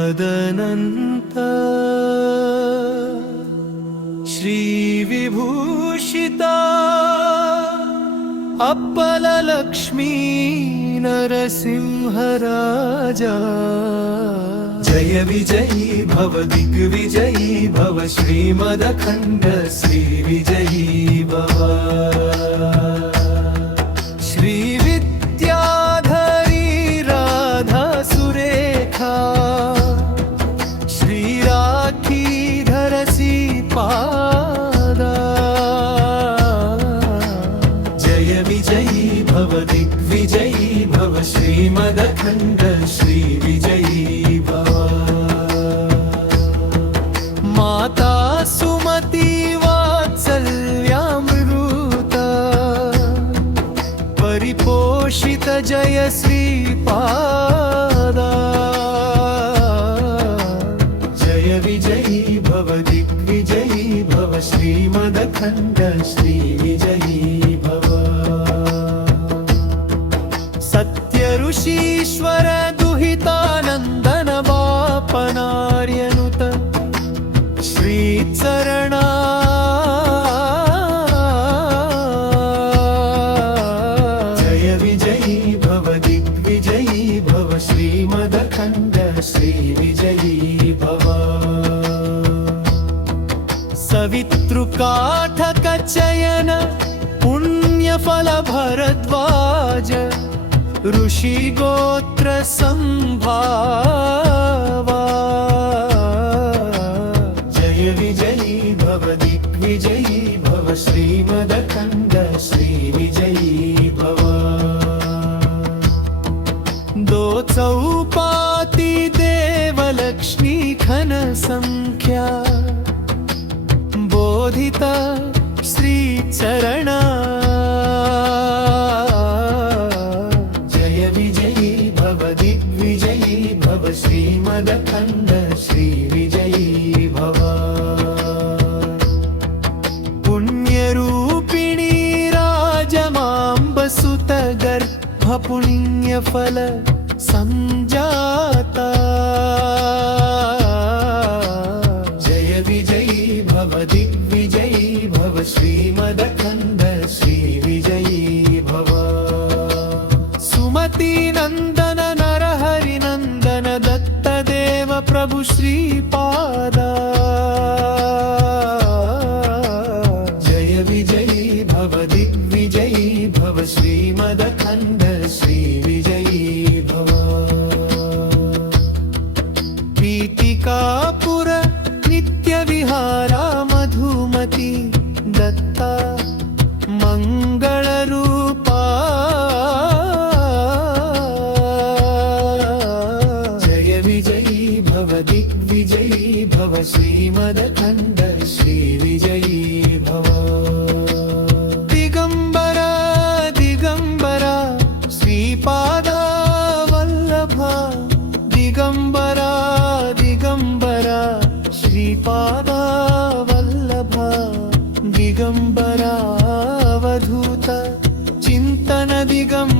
श्रीमदनन्त श्रीविभूषिता अप्पलक्ष्मी नरसिंहराजा जय विजयी भव दिग्विजयी भव श्रीमदखण्ड श्रीविजयी भव श्रीविद्याधरी राधा सुरेखा श्रीराखी धरसी पादा जय विजयी भव दिग्विजयी भव श्रीमदखण्ड श्रीविजयी भव माता सुमति वात्सल्यामृता परिपोषित जय श्रीपादा जय विजयी भव दिग्विजयी भव श्रीमदखण्ड श्रीविजयी भव सत्य ऋषीश्वर दुहितानन्दन वापनार्यनुत श्रीचरणा जय विजयी भव दिग्विजयी भव श्रीमदखण्ड श्रीविजयी भव सवितृकाठकचयन पुण्यफल भरद्वाज ऋषिगोत्र संभावा जय विजयी भव दिग्विजयी भव श्रीमदखण्ड श्रीविजयी भव दो चौपाती देवलक्ष्मी घन संख्या बोधिता श्रीचरणा जय विजयी भव दिग्विजयी भव श्रीमदखण्ड श्रीविजयी भव पुण्यरूपिणी राजमाम्बसुत गर्भ पुण्यफल संजाता जय विजयी भव दिग्विजयी भव श्रीमदखण्ड श्रीविजयी भव सुमति नन्दन नरहरि नन्दन दत्तदेव प्रभु श्रीपादा जय विजयी भव दिग्विजयी भव श्रीमदखण्ड श्रीविजयी भव पीतिकापुर नित्यविहारा मधुमती दत्ता मंगलरूपा जय विजयी भव दिग्विजयी भव श्रीमदखण्ड श्रीविजयी भव दिगंबरा दिगंबरा श्रीपादा वल्लभा दिगंबरा दिगंबरा श्रीपादा वल्लभा दिगंबरा अवधूत चिंतन दिगंबरा